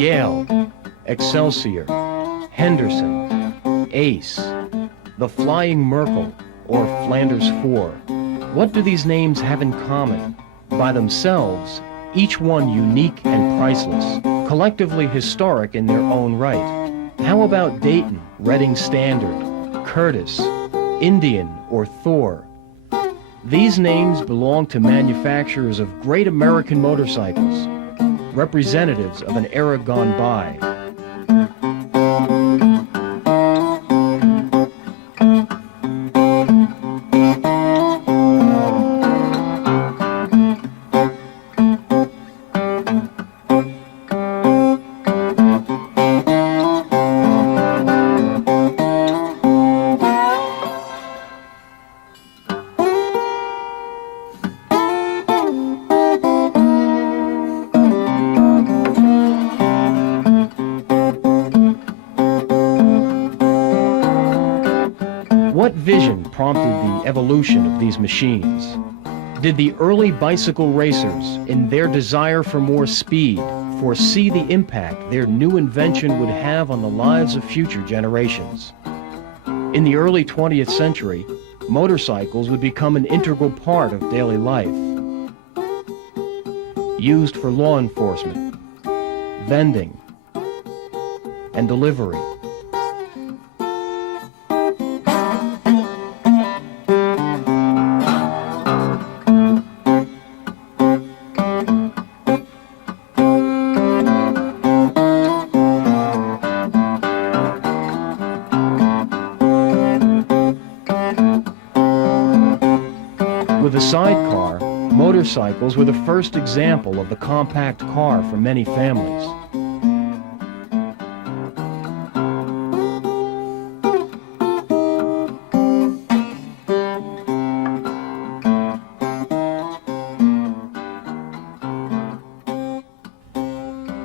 Yale, Excelsior, Henderson, Ace, the Flying Merkel, or Flanders 4. What do these names have in common? By themselves, each one unique and priceless, collectively historic in their own right. How about Dayton, Reading Standard, Curtis, Indian, or Thor? These names belong to manufacturers of great American motorcycles, representatives of an era gone by. What vision prompted the evolution of these machines? Did the early bicycle racers, in their desire for more speed, foresee the impact their new invention would have on the lives of future generations? In the early 20th century, motorcycles would become an integral part of daily life, used for law enforcement, vending, and delivery. With a sidecar, motorcycles were the first example of the compact car for many families.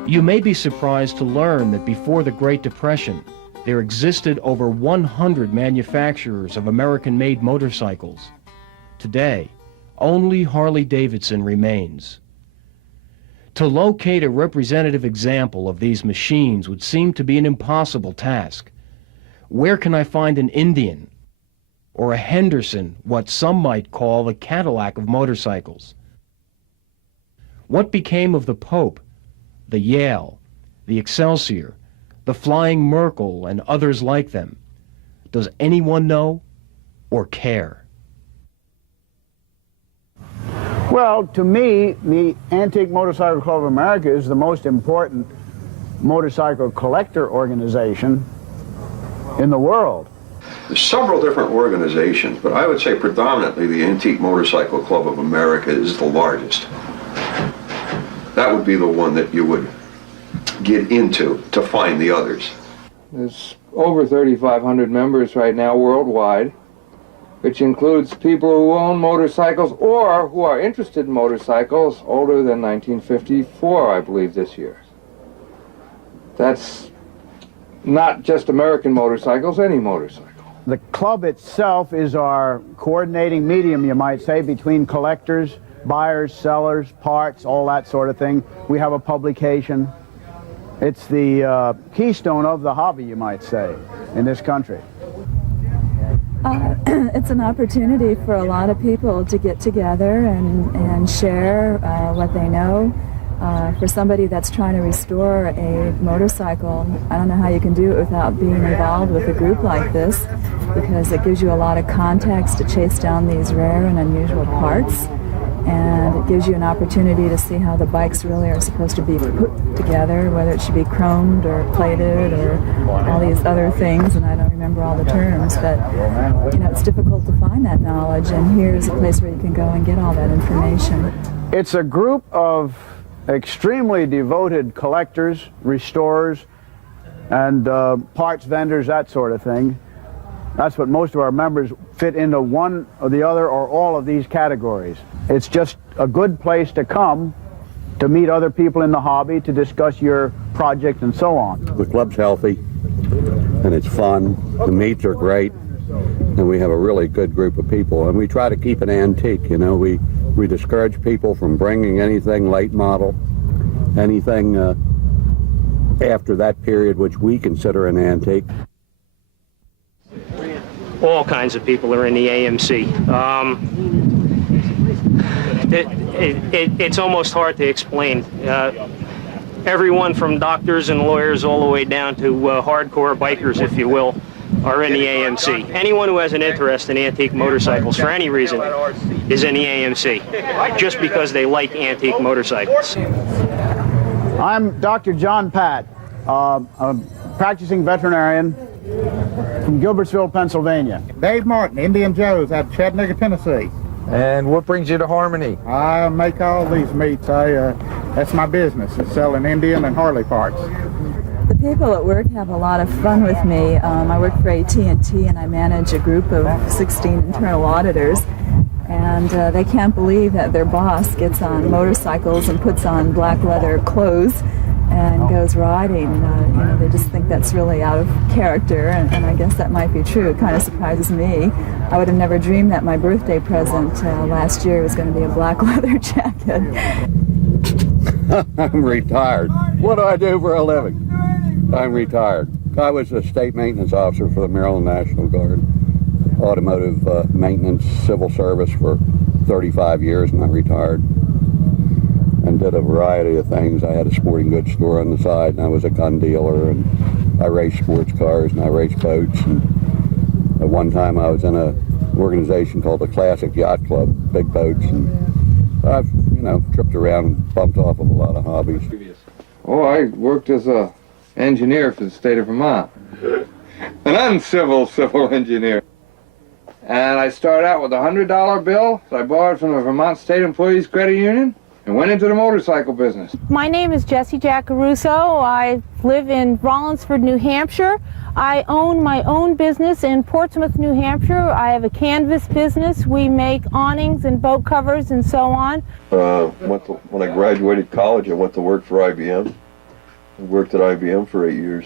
You may be surprised to learn that before the Great Depression, there existed over 100 manufacturers of American-made motorcycles. Today, only Harley-Davidson remains. To locate a representative example of these machines would seem to be an impossible task. Where can I find an Indian or a Henderson, what some might call the Cadillac of motorcycles? What became of the Pope, the Yale, the Excelsior, the Flying Merkel, and others like them? Does anyone know or care? Well, to me, the Antique Motorcycle Club of America is the most important motorcycle collector organization in the world. There's several different organizations, but I would say predominantly the Antique Motorcycle Club of America is the largest. That would be the one that you would get into to find the others. There's over 3,500 members right now worldwide, which includes people who own motorcycles or who are interested in motorcycles older than 1954, I believe, this year. That's not just American motorcycles, any motorcycle. The club itself is our coordinating medium, you might say, between collectors, buyers, sellers, parts, all that sort of thing. We have a publication. It's the keystone of the hobby, you might say, in this country. It's an opportunity for a lot of people to get together and share what they know. For somebody that's trying to restore a motorcycle, I don't know how you can do it without being involved with a group like this, because it gives you a lot of context to chase down these rare and unusual parts, and it gives you an opportunity to see how the bikes really are supposed to be put together, whether it should be chromed or plated or all these other things, and I don't remember all the terms, but you know, it's difficult to find that knowledge, and here's a place where you can go and get all that information. It's a group of extremely devoted collectors, restorers, and parts vendors, that sort of thing. That's what most of our members fit into, one or the other or all of these categories. It's just a good place to come to meet other people in the hobby, to discuss your project and so on. The club's healthy and it's fun. The meets are great, and we have a really good group of people, and we try to keep it antique. You know, we discourage people from bringing anything late model, anything after that period, which we consider an antique. All kinds of people are in the AMC. It's almost hard to explain. Everyone from doctors and lawyers all the way down to hardcore bikers, if you will, are in the AMC. Anyone who has an interest in antique motorcycles for any reason is in the AMC, just because they like antique motorcycles. I'm Dr. John Pat, a practicing veterinarian from Gilbertsville, Pennsylvania. Dave Martin, Indian Joe's out of Chattanooga, Tennessee. And what brings you to Harmony? I make all these meats. That's my business, is selling Indian and Harley parts. The people at work have a lot of fun with me. I work for AT&T and I manage a group of 16 internal auditors. And they can't believe that their boss gets on motorcycles and puts on black leather clothes and goes riding. You know, they just think that's really out of character, and I guess that might be true. It kind of surprises me. I would have never dreamed that my birthday present last year was going to be a black leather jacket. I'm retired. What do I do for a living? I'm retired. I was a state maintenance officer for the Maryland National Guard. Automotive maintenance, civil service for 35 years, and I retired and did a variety of things. I had a sporting goods store on the side, and I was a gun dealer, and I raced sports cars, and I raced boats. And at one time I was in an organization called the Classic Yacht Club, big boats, and I've, you know, tripped around and bumped off of a lot of hobbies. Oh, I worked as a engineer for the state of Vermont. An uncivil civil engineer. And I started out with a $100 bill that I borrowed from the Vermont State Employees Credit Union and went into the motorcycle business. My name is Jessie Jacaruso. I live in Rollinsford, New Hampshire. I own my own business in Portsmouth, New Hampshire. I have a canvas business. We make awnings and boat covers and so on. When I graduated college, I went to work for IBM. I worked at IBM for 8 years.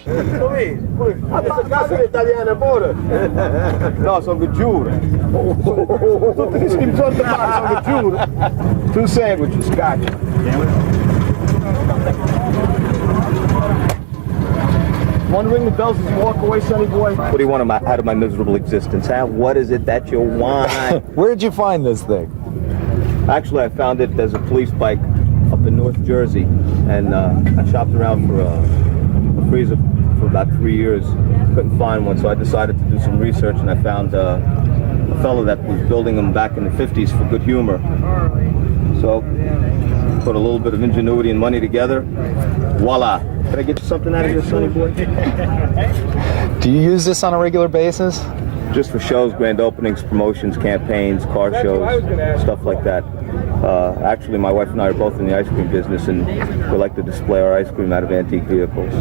No, sono giuro. Two sandwiches, scotch. Want to ring the bells as you walk away, sonny boy? What do you want out of my miserable existence, huh? What is it that you want? Where did you find this thing? Actually, I found it as a police bike up in North Jersey, and I shopped around for a freezer for about 3 years. Couldn't find one, so I decided to do some research, and I found a fellow that was building them back in the 50s for good humor. So, put a little bit of ingenuity and money together. Voila! Can I get you something out of here, sonny boy? Do you use this on a regular basis? Just for shows, grand openings, promotions, campaigns, car shows, stuff like that. Actually, my wife and I are both in the ice cream business, and we like to display our ice cream out of antique vehicles.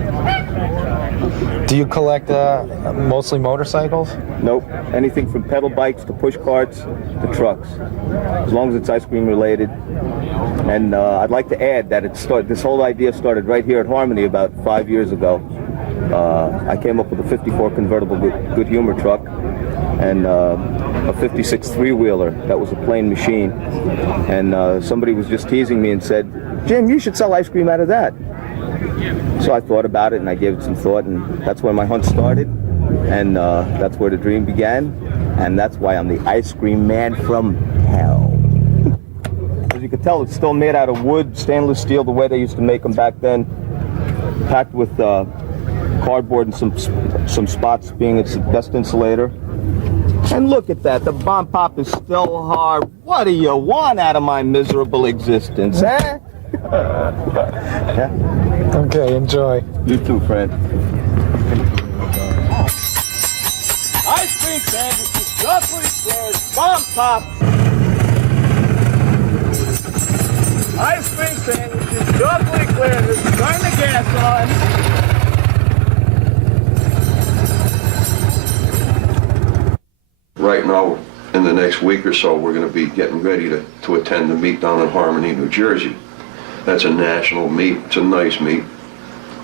Do you collect mostly motorcycles? Nope. Anything from pedal bikes to push carts to trucks, as long as it's ice cream related. And I'd like to add that this whole idea started right here at Harmony about 5 years ago. I came up with a 54 convertible good humor truck and a 56 three-wheeler that was a plain machine. And somebody was just teasing me and said, "Jim, you should sell ice cream out of that." So I thought about it and I gave it some thought, and that's where my hunt started, and that's where the dream began, and that's why I'm the ice cream man from hell. As you can tell, it's still made out of wood, stainless steel, the way they used to make them back then, packed with cardboard and some spots being its best insulator. And look at that, the bomb pop is still hard. What do you want out of my miserable existence, eh? Yeah. Okay, enjoy. You too, friend. Ice cream sandwiches, chocolate squares, bomb pop. Ice cream sandwiches, chocolate clears. Turn the gas on. Right now, in the next week or so, we're going to be getting ready to attend the meet down in Harmony, New Jersey. That's a national meet. It's a nice meet.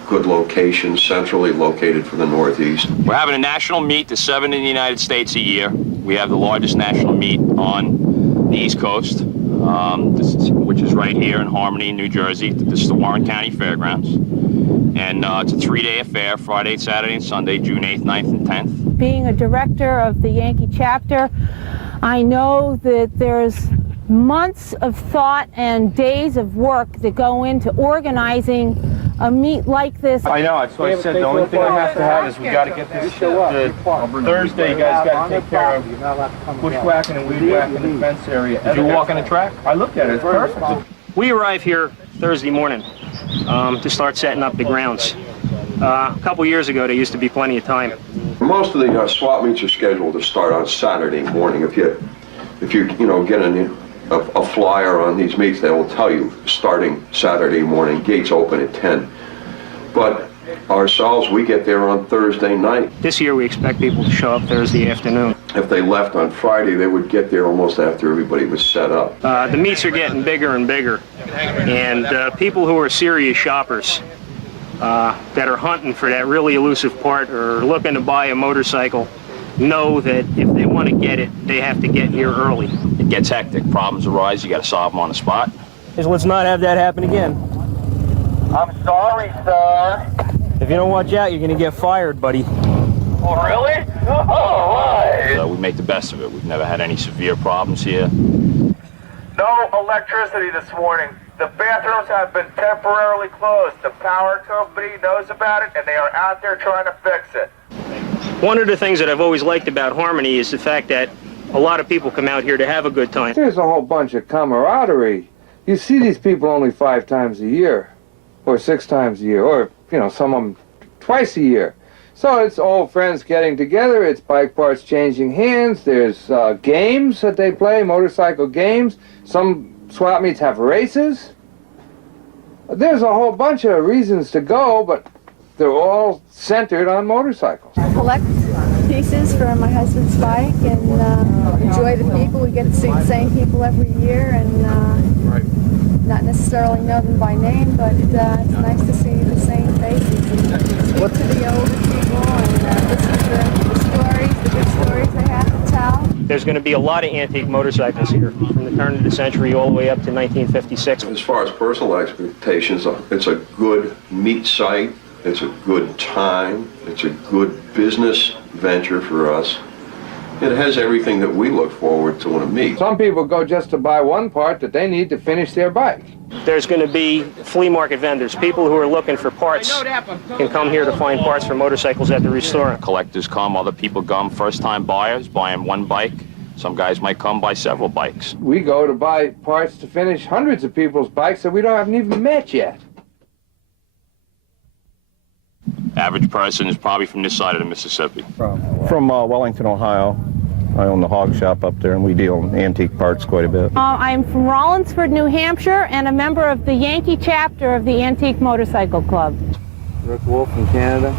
Good location, centrally located for the Northeast. We're having a national meet, the 7 in the United States a year. We have the largest national meet on the East Coast. which is right here in Harmony, New Jersey. This is the Warren County Fairgrounds. And it's a 3-day affair, Friday, Saturday, and Sunday, June 8th, 9th, and 10th. Being a director of the Yankee chapter, I know that there's months of thought and days of work that go into organizing a meet like this. I know, so I said the only thing I have to have is we got to get this Thursday, you guys got to take care of bushwhacking and weed whacking in the fence area. Did you walk on the track? I looked at it, it's perfect. We arrive here Thursday morning to start setting up the grounds. A couple years ago, there used to be plenty of time. Most of the swap meets are scheduled to start on Saturday morning. If you get a flyer on these meets, they will tell you starting Saturday morning, gates open at 10. But ourselves, we get there on Thursday night. This year we expect people to show up Thursday afternoon. If they left on Friday, they would get there almost after everybody was set up. The meets are getting bigger and bigger, and people who are serious shoppers that are hunting for that really elusive part or looking to buy a motorcycle know that if they want to get it, they have to get here early. It gets hectic. Problems arise. You got to solve them on the spot. Let's not have that happen again. I'm sorry, sir. If you don't watch out, you're going to get fired, buddy. Oh, really? Oh, why? We make the best of it. We've never had any severe problems here. No electricity this morning. The bathrooms have been temporarily closed. The power company knows about it, and they are out there trying to fix it. One of the things that I've always liked about Harmony is the fact that a lot of people come out here to have a good time. There's a whole bunch of camaraderie. You see these people only 5 times a year, or 6 times a year, or, some of them twice a year. So it's old friends getting together, it's bike parts changing hands, there's games that they play, motorcycle games. Some swap meets have races. There's a whole bunch of reasons to go, but they're all centered on motorcycles. I collect pieces for my husband's bike and enjoy the people. We get to see the same people every year and not necessarily know them by name, but it's nice to see the same faces and speak to the older people and listen to the stories, the good stories they have to tell. There's going to be a lot of antique motorcycles here from the turn of the century all the way up to 1956. As far as personal expectations, it's a good meet site. It's a good time. It's a good business venture for us. It has everything that we look forward to in a meet. Some people go just to buy one part that they need to finish their bike. There's going to be flea market vendors. People who are looking for parts can come here to find parts for motorcycles at the restaurant. Collectors come, other people come, first-time buyers buying one bike. Some guys might come buy several bikes. We go to buy parts to finish hundreds of people's bikes that we haven't even met yet. Average person is probably from this side of the Mississippi. From Wellington, Ohio. I own the hog shop up there, and we deal in antique parts quite a bit. I'm from Rollinsford, New Hampshire, and a member of the Yankee chapter of the Antique Motorcycle Club. Rick Wolf from Canada.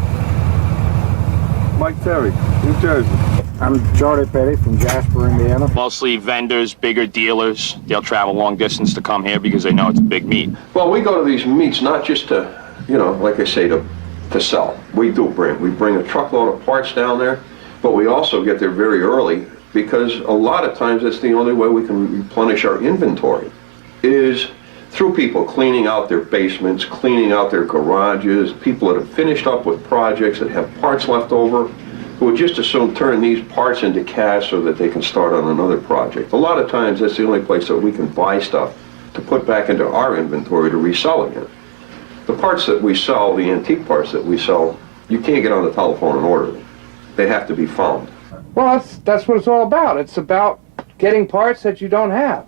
Mike Terry, New Jersey. I'm Charlie Petty from Jasper, Indiana. Mostly vendors, bigger dealers. They'll travel long distance to come here because they know it's a big meet. Well, we go to these meets not just to, like I say, to sell. We bring a truckload of parts down there, but we also get there very early because a lot of times that's the only way we can replenish our inventory is through people cleaning out their basements, cleaning out their garages, people that have finished up with projects that have parts left over who would just as soon turn these parts into cash so that they can start on another project. A lot of times that's the only place that we can buy stuff to put back into our inventory to resell again. The parts that we sell, the antique parts that we sell, you can't get on the telephone and order them. They have to be found. Well, that's what it's all about. It's about getting parts that you don't have.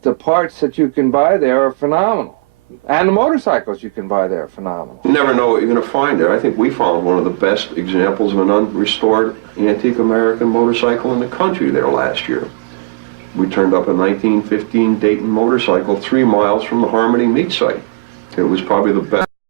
The parts that you can buy there are phenomenal. And the motorcycles you can buy there are phenomenal. You never know what you're going to find there. I think we found one of the best examples of an unrestored antique American motorcycle in the country there last year. We turned up a 1915 Dayton motorcycle 3 miles from the Harmony meet site. It was probably the best.